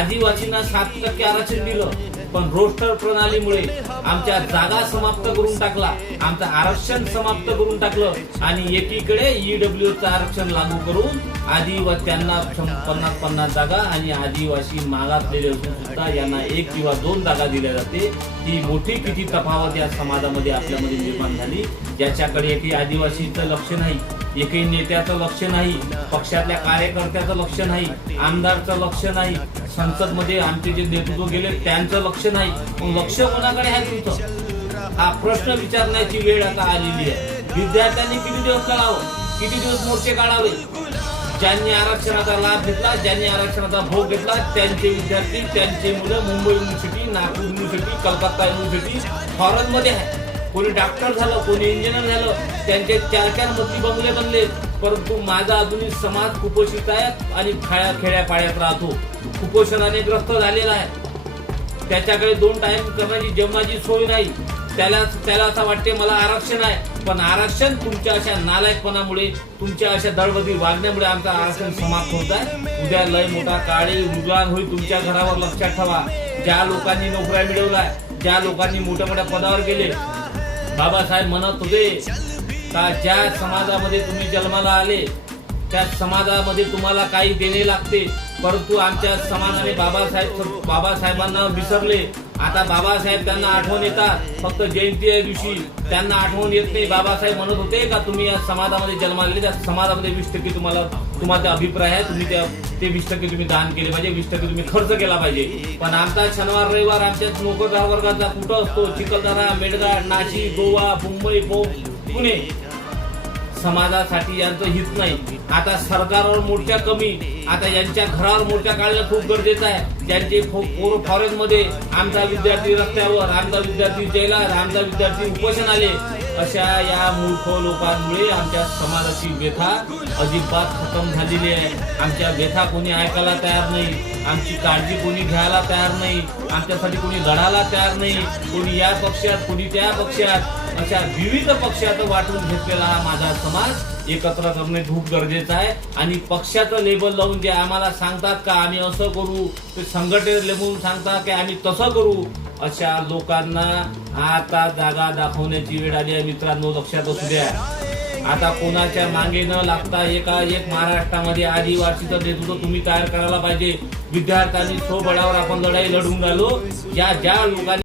आदिवासींना 7% आरक्षण दिलं, पण रोस्टर प्रणालीमुळे आमच्या जागा समाप्त करून टाकला, आमचं आरक्षण समाप्त करून टाकलं आणि एकीकडे ईडब्ल्यूचं आरक्षण लागू करून आदिवासींना 50-50 जागा आणि आदिवासी मागासलेले असून सुद्धा यांना 1 किंवा 2 जागा दिल्या जाते। ही मोठी किती तफावत या समाजामध्ये आपल्यामध्ये निर्माण झाली, ज्याच्याकडे एकही आदिवासीचं लक्ष नाही, एकही नेत्याचं लक्ष नाही, पक्षातल्या कार्यकर्त्याचं लक्ष नाही, आमदारचं लक्ष नाही, संसद मध्ये आमचे जे नेतृत्व गेले त्यांचं लक्ष नाही। मग लक्ष कोणाकडे आहे तुमचं? हा प्रश्न विचारण्याची वेळ आता आलेली आहे। विद्यार्थ्यांनी किती दिवस काढावं, किती दिवस मोर्चे काढावे? ज्यांनी आरक्षणाचा लाभ घेतला, ज्यांनी आरक्षणाचा भोग घेतला, त्यांचे विद्यार्थी, त्यांचे मुलं Mumbai university, Nagpur university, Calcutta university, foreign मध्ये आहे। कोणी डॉक्टर झालं, कोणी इंजिनियर झालं, त्यांचे 4-4 मजली बंगले बनले, परंतु माझा अजूनही समाज कुपोषित आहे आणि खेड्यापाड्यात राहतो, कुपोषणाने ग्रस्त झालेला आहे। त्याच्याकडे 2 टाइम करण्याची जेवणाची सोय नाही, त्याला असं वाटते मला आरक्षण आहे, पण आरक्षण तुमच्या अशा नालायकपणामुळे, तुमच्या अशा दळबदी वागण्यामुळे आमचं आरक्षण समाप्त होत आहे। उद्या लय मोठा काळी उद्गार होईल तुमच्या घरावर, लक्षात ठेवा। ज्या लोकांनी नोकऱ्या मिळवल्या, ज्या लोकांनी मोठ्या मोठ्या पदावर गेले, बाबासाहेब म्हणत होते का ज्या समाजामध्ये तुम्ही जन्माला आले त्या समाजामध्ये तुम्हाला काही देणे लागते, परंतु आमच्या समाजाने बाबासाहेबांना विसरले। आता बाबासाहेब त्यांना आठवण येतात, फक्त जयंती दिवशी त्यांना आठवण येत नाही। बाबासाहेब म्हणत होते का तुम्ही या समाजामध्ये जन्माला आले, त्या समाजामध्ये 20% तुम्हाला अभिप्राय आहे, तुम्ही ते 20% तुम्ही दान केले पाहिजे, 20% तुम्ही खर्च केला पाहिजे। पण आमचा शनिवार रविवार आमच्या नोकरदार वर्गाचा कुठं असतो? चिखलदरा, मेळघाट, नाशिक, गोवा, मुंबई, पुणे। समाजासाठी यांचं हित नाही। आता सरकारवर मोर्चा कमी, आता यांच्या घरावर मोर्चा काढणं खूप गरजेचं आहे। ज्यांचे पोरं फॉरेन मध्ये, आमचा विद्यार्थी रस्त्यावर, आमचा विद्यार्थी जेलात, आमचा विद्यार्थी उपोषण आले, अशा या मूर्ख लोकांमुळे आमच्या समाजाची व्यथा अजिबात खतम झालेली आहे। आमच्या व्यथा कोणी ऐकायला तयार नाही, आमची काळजी कोणी घ्यायला तयार नाही, आमच्यासाठी कोणी लढायला तयार नाही। कोणी या पक्षात, कोणी त्या पक्षात, अशा विविध पक्षात वाटून घेतलेला हा माझा समाज एकत्र करणे खूप गरजेचं आहे। आणि पक्षाचं लेबल लावून जे आम्हाला सांगतात का आम्ही असं करू, ते संघटनेचं लेबल सांगतात की आम्ही तसं करू, अशा लोकांना आता जागा दाखवण्याची वेळ आली आहे। मित्रांनो, लक्षात असू द्या, आता कोणाच्या मागे न लागता एक महाराष्ट्रामध्ये आदिवासीचं नेतृत्व तुम्ही तयार करायला पाहिजे। विद्यार्थ्यांनी स्वबळावर आपण लढाई लढून राहिलो, ज्या लोकांनी